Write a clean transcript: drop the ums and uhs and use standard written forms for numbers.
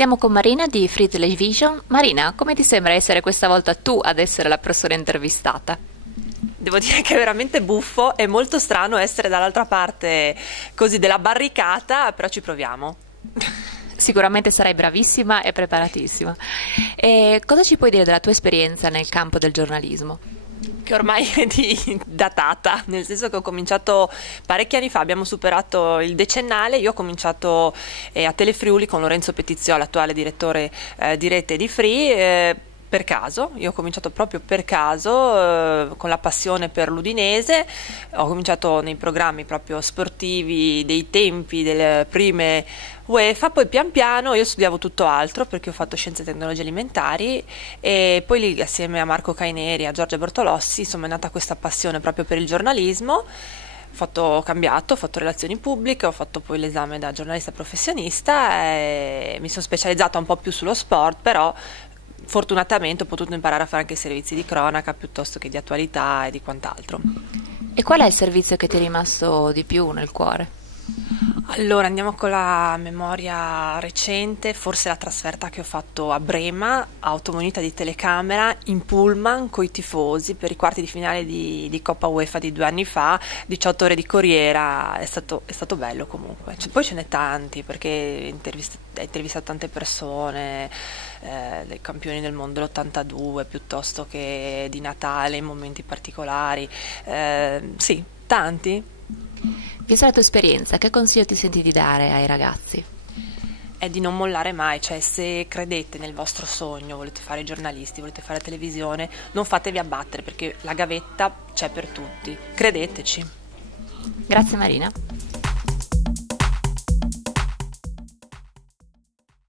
Siamo con Marina di Free Television. Marina, come ti sembra essere questa volta tu ad essere la persona intervistata? Devo dire che è veramente buffo e molto strano essere dall'altra parte così della barricata, però ci proviamo. Sicuramente sarai bravissima e preparatissima. E cosa ci puoi dire della tua esperienza nel campo del giornalismo? Che ormai è datata, nel senso che ho cominciato parecchi anni fa, abbiamo superato il decennale. Io ho cominciato a Telefriuli con Lorenzo Petizio, l'attuale direttore di rete di Free, per caso. Io ho cominciato proprio per caso, con la passione per l'Udinese. Ho cominciato nei programmi proprio sportivi dei tempi delle prime UEFA, poi pian piano io studiavo tutto altro perché ho fatto scienze e tecnologie alimentari, e poi lì assieme a Marco Caineri e a Giorgia Bortolossi insomma è nata questa passione proprio per il giornalismo. Ho cambiato, ho fatto relazioni pubbliche, ho fatto poi l'esame da giornalista professionista e mi sono specializzata un po' più sullo sport, però fortunatamente ho potuto imparare a fare anche servizi di cronaca piuttosto che di attualità e di quant'altro. E qual è il servizio che ti è rimasto di più nel cuore? Allora, andiamo con la memoria recente, forse la trasferta che ho fatto a Brema, automunita di telecamera, in pullman coi tifosi per i quarti di finale di Coppa UEFA di 2 anni fa, 18 ore di corriera. È stato bello comunque. Poi ce n'è tanti, perché hai intervistato tante persone, dei campioni del mondo dell'82, piuttosto che di Natale in momenti particolari. Sì, tanti. Vista la tua esperienza, che consiglio ti senti di dare ai ragazzi? È di non mollare mai, cioè se credete nel vostro sogno, volete fare i giornalisti, volete fare la televisione, non fatevi abbattere perché la gavetta c'è per tutti, credeteci. Grazie Marina.